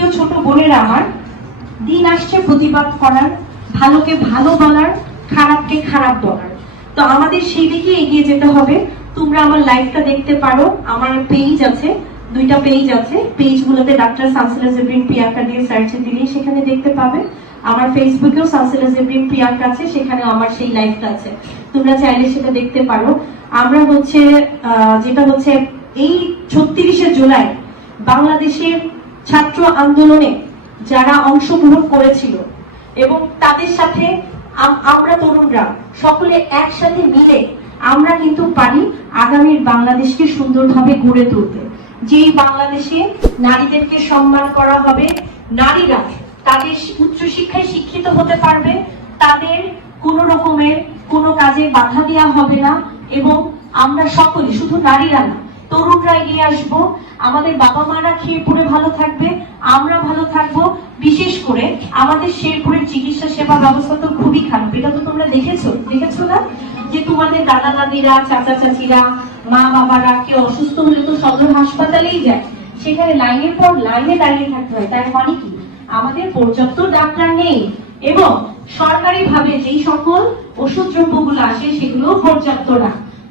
প্রিয় ছোট বোনের আমার, দিন আসছে প্রতিবাদ করার, ভালোকে ভালো বলার, খারাপকে খারাপ বলার। তো আমাদের সেই দিকে এগিয়ে যেতে হবে। তোমরা আমার লাইভটা দেখতে পারো। আমার পেজ আছে, দুইটা পেজ আছে। পেজগুলোতে ডাক্তার সানসিলা জেব্রিন প্রিয়াঙ্কা দিয়ে সার্চ দিলেই সেখানে দেখতে পাবে। আমার ফেসবুকেও সানসিলা জেব্রিন প্রিয়াঙ্কা আছে সেখানে আমার সেই লাইভটা আছে। তোমরা চাইলে সেটা দেখতে পারো। আমরা হচ্ছে যেটা হচ্ছে এই ছত্রিশে জুলাই বাংলাদেশের ছাত্র আন্দোলনে যারা অংশগ্রহণ করেছিল এবং তাদের সাথে আমরা তরুণরা সকলে একসাথে মিলে আমরা কিন্তু পারি আগামীর বাংলাদেশকে সুন্দরভাবে গড়ে তুলতে। যেই বাংলাদেশে নারীদেরকে সম্মান করা হবে, নারীরা তাদের উচ্চশিক্ষায় শিক্ষিত হতে পারবে, তাদের কোনো রকমের কোনো কাজে বাধা দেওয়া হবে না এবং আমরা সকলে, শুধু নারীরা না তরুণরা এগিয়ে আসব। আমাদের বাবা মারা পড়ে ভালো থাকবে, আমরা ভালো থাকব। বিশেষ করে আমাদের শেরপুরের চিকিৎসা সেবা ব্যবস্থা তো খুবই খারাপ। এটা তো তোমরা দেখেছ? দেখেছ না? যে তোমাদের দাদা দাদিরা চাচা চাচিরা মা বাবারা কেউ অসুস্থ হলে তো সদর হাসপাতালেই যায়। সেখানে লাইনের পর লাইনে দাঁড়িয়ে থাকতে হয়। তার মানে কি? আমাদের পর্যাপ্ত ডাক্তার নেই এবং সরকারি ভাবে যেই সকল ওষুধ দ্রব্যগুলো আসে সেগুলো পর্যাপ্ত না।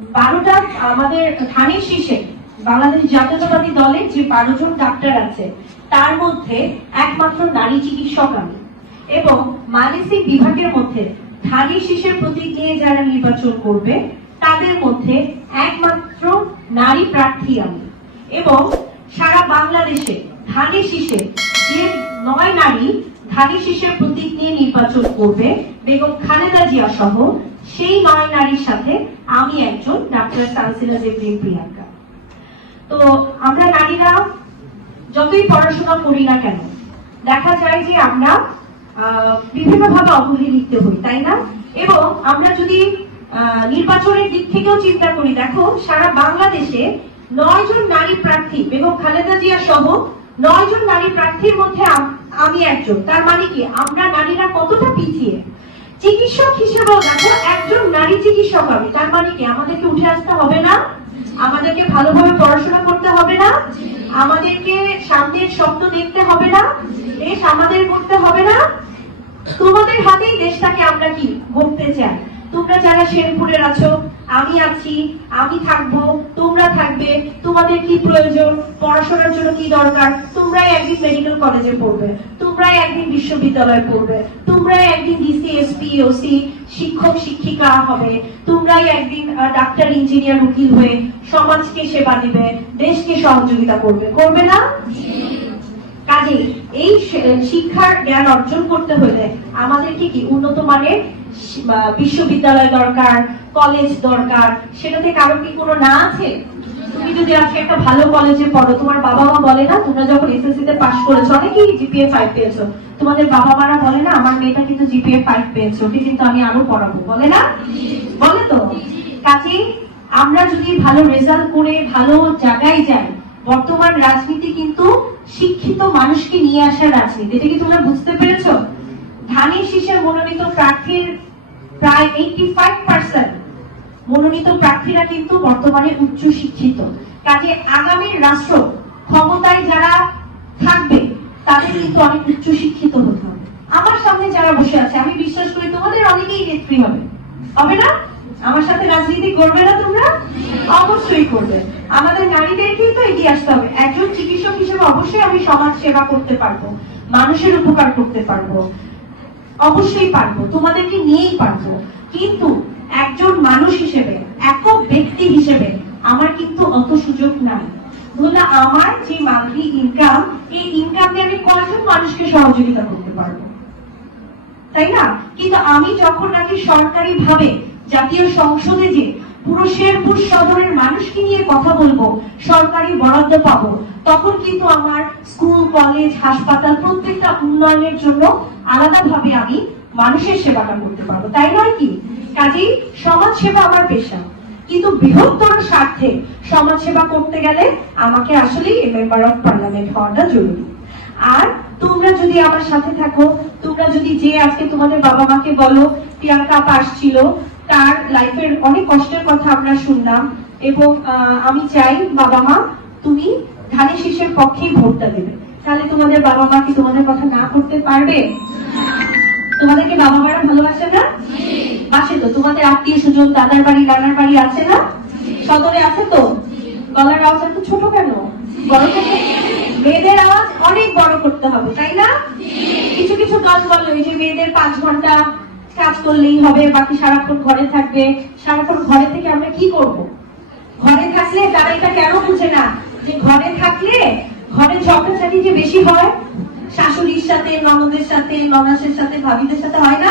বারোটা আমাদের ধানের শীষে বাংলাদেশ জাতীয়তাবাদী দলের যে বারো জন ডাক্তার আছে, তার মধ্যে একমাত্র নারী চিকিৎসক আমি। এবং মানসিক বিভাগের মধ্যে ধানের শীষের প্রতীক নিয়ে যারা নির্বাচন করবে, তাদের মধ্যে একমাত্র নারী প্রার্থী আমি। এবং সারা বাংলাদেশে ধানের শীষে যে নয় নারী ধানের শীষের প্রতীক নিয়ে নির্বাচন করবে, বেগম খালেদা জিয়া সহ সেই নয় নারীর সাথে আমি একজন ডাক্তার সানসিলা জেবরিন প্রিয়াঙ্কা। তো আমরা নারীরা যতই পড়াশোনা করি না কেন দেখা যায় যে আমরা আহ, বিভিন্নভাবে অবহেলিত হই তাই না? এবং আমরা যদি নির্বাচনের দিক থেকেও চিন্তা করি দেখো সারা বাংলাদেশে নয় জন নারী প্রার্থী বেগম খালেদা জিয়া সহ নয় জন নারী প্রার্থীর মধ্যে আমি একজন। তার মানে কি? আমরা নারীরা কতটা পিছিয়ে? চিকিৎসক হিসেবেও দেখো, একজন নারী চিকিৎসক আমি তার মানে কি? আমাদেরকে উঠে আসতে হবে না। আমাদেরকে ভালোভাবে পড়াশোনা করতে হবে না। আমাদেরকে সামনের স্বপ্ন দেখতে হবে না। দেশ আমাদের করতে হবে না। তোমাদের হাতেই দেশটাকে আমরা কি? গড়তে চাই। তোমরা যারা শেরপুরের আছো, আমি আছি, আমি থাকব, তোমরা থাকবে। তোমাদের কি প্রয়োজন? পড়াশোনার জন্য কি দরকার? তোমরাই একদিন মেডিকেল কলেজে পড়বে। তোমরাই একদিন বিশ্ববিদ্যালয়ে পড়বে। তোমরাই একদিন ডিসি এসপি ওসি শিক্ষক, শিক্ষিকা হবে। তোমরাই একদিন ডাক্তার ইঞ্জিনিয়ার উকিল হয়ে সমাজকে সেবা দিবে, দেশকে সহযোগিতা করবে। করবে না? কাজে এই শিক্ষার জ্ঞান অর্জন করতে হলে আমাদেরকে কি উন্নত মানের বিশ্ববিদ্যালয় দরকার, কলেজ দরকার, সেটাতে কারোর কি কোনো না আছে? তুমি যদি আজকে একটা ভালো কলেজে পড়ো, তোমার বাবা মা বলে না, তোমরা যখন এসএসসি তে পাশ করেছ, অনেকেই জিপিএ ফাইভ পেয়েছ। তোমাদের বাবা মারা বলে না, আমার মেয়েটা কিন্তু জিপিএ ফাইভ পেয়েছ, ওকে কিন্তু আমি আরও পড়াবো। বলে না? বলে তো? কাজে আমরা যদি ভালো রেজাল্ট করে ভালো জায়গায় যাই, বর্তমান রাজনীতি কিন্তু শিক্ষিত মানুষকে নিয়ে আসার রাজনীতি। এটা কি তোমরা বুঝতে পেরেছ? ধানের শীষের মনোনীত প্রার্থীর প্রায় এইটি ফাইভ পার্সেন্ট মনোনীত প্রার্থীরা কিন্তু বর্তমানে উচ্চ শিক্ষিত। কাজে আগামীর রাষ্ট্র ক্ষমতায় যারা থাকবে, তাদের কিন্তু অনেক উচ্চ শিক্ষিত হতে হবে। আমার সামনে যারা বসে আছে, আমি বিশ্বাস করি তোমাদের অনেকেই নেত্রী হবে। হবে না? আমার সাথে রাজনীতি করবে না তোমরা? অবশ্যই করবে। আমাদের নারীদেরকেই তো এগিয়ে আসতে হবে। একজন চিকিৎসক হিসেবে অবশ্যই আমি সমাজ সেবা করতে পারব, মানুষের উপকার করতে পারব, অবশ্যই পারব, তোমাদেরকে নিয়েই পারব। কিন্তু একজন মানুষ হিসেবে, একক ব্যক্তি হিসেবে আমার কিন্তু অত সুযোগ নাই। বললে আমার যে মান্থলি ইনকাম এই ইনকাম দিয়ে আমি কয়জন মানুষকে সহযোগিতা করতে পারব? তাই না? কিন্তু আমি যখন নাকি সরকারি ভাবে জাতীয় সংসদে যে পুরো শেরপুর সদরের মানুষকে নিয়ে কথা বলব, সরকারি বরাদ্দ পাবো, তখন কিন্তু আমার স্কুল, কলেজ, হাসপাতাল প্রত্যেকটা উন্নয়নের জন্য আলাদাভাবে আমি মানুষের সেবাটা করতে পারব। তাই নয় কি? কাজেই সমাজ সেবা আমার পেশা। কিন্তু বৃহত্তর স্বার্থে সমাজ সেবা করতে গেলে আমাকে আসলেই মেম্বার অফ পার্লামেন্ট হওয়াটা জরুরি। আর তোমরা যদি আমার সাথে থাকো, তোমরা যদি যে আজকে তোমাদের বাবা মাকে বলো, প্রিয়াঙ্কা পাস ছিল তার লাইফের অনেক কষ্টের কথা আমরা শুনলাম এবং আমি চাই বাবা মা তুমি ধানের শীষের পক্ষেই ভোটটা দেবে। তাহলে তোমাদের বাবা মা কি তোমাদের কথা না করতে পারবে? তোমাদেরকে বাবা মারা ভালোবাসে না? বাসে তো তোমাদের আত্মীয় স্বজন, দাদার বাড়ি, নানার বাড়ি আছে না? সদরে আছে তো? গলার আওয়াজ এত ছোট কেন? মেয়েদের আওয়াজ অনেক বড় করতে হবে, তাই না? কিছু কিছু দল বলো, এই যে মেয়েদের পাঁচ ঘণ্টা কাজ করলেই হবে, বাকি সারাক্ষণ ঘরে থাকবে। সারাক্ষণ ঘরে থেকে আমরা কি করব? ঘরে থাকলে তারা এটা কেন বুঝে না? যে ঘরে থাকলে ঘরে ঝগড়াঝাটি যে বেশি হয় শাশুড়ির সাথে, ননদের সাথে, ননাসের সাথে, ভাবিদের সাথে হয় না?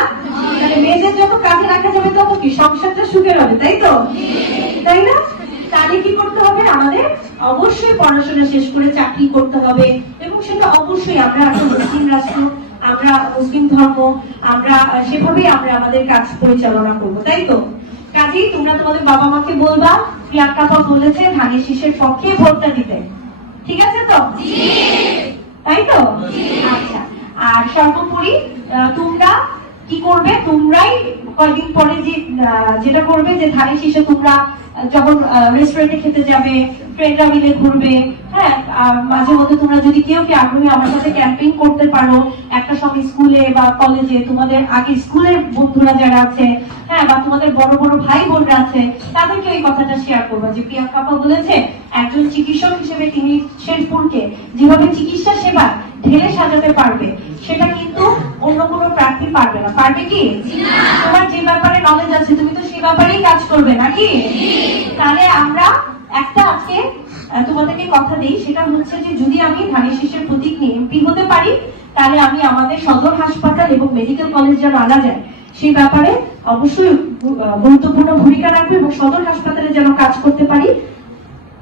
তাহলে মেয়েদের যত কাজে রাখা যাবে তত কি সংসারটা সুখের হবে, তাই তো? তাই না? তাহলে কি করতে হবে? আমাদের অবশ্যই পড়াশোনা শেষ করে চাকরি করতে হবে এবং সেটা অবশ্যই আমরা একটা মুসলিম রাষ্ট্র, আমরা মুসলিম ধর্ম, আমরা, সেভাবেই আমরা আমাদের কাজ পরিচালনা করব, তাই তো? কাজেই তোমরা তোমাদের বাবা মাকে বলবা প্রিয়াঙ্কা বলেছে, ধানের শীষের পক্ষে ভোটটা দিতে। ঠিক আছে তো? তাই তো? আচ্ছা। আর সর্বোপরি তোমরা কি করবে? তোমরাই কয়েকদিন পরে যে যেটা করবে যে, ধানের শীষে তোমরা যখন রেস্টুরেন্টে খেতে যাবে ফ্রেন্ডরা মিলে ঘুরবে হ্যাঁ? মাঝে মধ্যে তোমরা যদি কেউ কি আগ্রহী আমার সাথে ক্যাম্পিং করতে পারো স্কুলে বা কলেজে তোমাদের আগে স্কুলের বন্ধুরা যারা আছে হ্যাঁ বা তোমাদের বড় বড় ভাই বোনরা আছে তাদেরকে এই কথাটা শেয়ার করব যে প্রিয়াঙ্কা আপা বলেছে একজন চিকিৎসক হিসেবে তিনি শেরপুরকে যেভাবে চিকিৎসা সেবা ঢেলে সাজাতে পারবে সেটা কিন্তু অন্য কোনো প্রার্থী পারবে না। পারবে কি? তোমার যে ব্যাপারে নলেজ আছে তুমি তো সেই ব্যাপারেই কাজ করবে নাকি? তাহলে আমরা একটা আজকে তোমাদেরকে কথা দিই সেটা হচ্ছে যে যদি আমি ধানের শীষের প্রতীক নিয়ে এমপি হতে পারি তাহলে আমি আমাদের সদর হাসপাতাল এবং মেডিকেল কলেজ যেন আনা যায়, সেই ব্যাপারে অবশ্যই গুরুত্বপূর্ণ ভূমিকা রাখব এবং সদর হাসপাতালে যেন কাজ করতে পারি,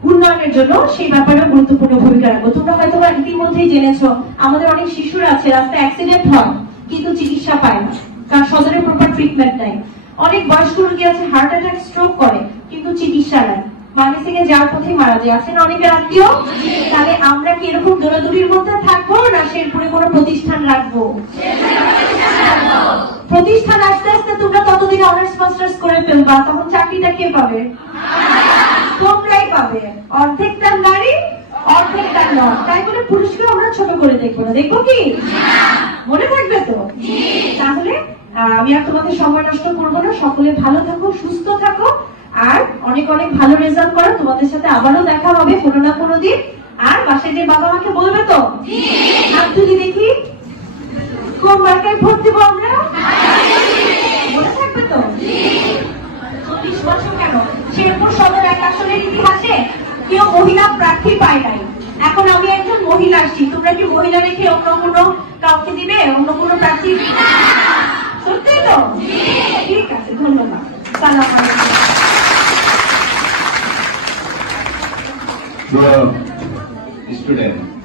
উন্নয়নের জন্য সেই ব্যাপারে গুরুত্বপূর্ণ ভূমিকা রাখব। তোমরা হয়তো ইতিমধ্যেই জেনেছো, আমাদের অনেক শিশুরা আছে, রাস্তায় অ্যাক্সিডেন্ট হয়, কিন্তু চিকিৎসা পায় না, কারণ সদরে প্রপার ট্রিটমেন্ট নাই। অনেক বয়স্ক রোগী আছে হার্ট অ্যাটাক স্ট্রোক করে, কিন্তু চিকিৎসা নাই। মানি সিং এ যাওয়ার পথে মারা যায়। অনেকের আত্মীয়। তাহলে আমরা কি এরকম দৌড়াদৌড়ির মধ্যে থাকব, না শেরপুরে কোনো প্রতিষ্ঠান রাখব? প্রতিষ্ঠান আস্তে আস্তে তোমরা ততদিনে অনার্স মাস্টার্স করে ফেলবা? তখন চাকরিটা কে পাবে? তোমরাই পাবে। অর্ধেকটা নারী অর্ধেকটা নয় তাই বলে পুরুষকে আমরা ছোট করে দেখব না। দেখব কি? মনে থাকবে তো? তাহলে আমি আর তোমাদের সময় নষ্ট করব না। সকলে ভালো থাকো, সুস্থ থাকো। অনেক অনেক ভালো রেজাল্ট করো তোমাদের সাথে আবারও দেখা হবে, কোনো না কোনো দিন। আর বাসায় যে বাবা মাকে বলবে তো? হাত তুলি দেখি। কোন মার্কায় ভোট দেবো আমরা মনে থাকবে তো? চল্লিশ বছর কেন? এক কেউ মহিলা প্রার্থী পায় নাই। এখন আমি একজন মহিলা তোমরা কি মহিলা রেখে অন্য কোনো কাউকে দিবে? অন্য কোনো প্রার্থী? তো? ঠিক আছে, ধন্যবাদ। Well, a student.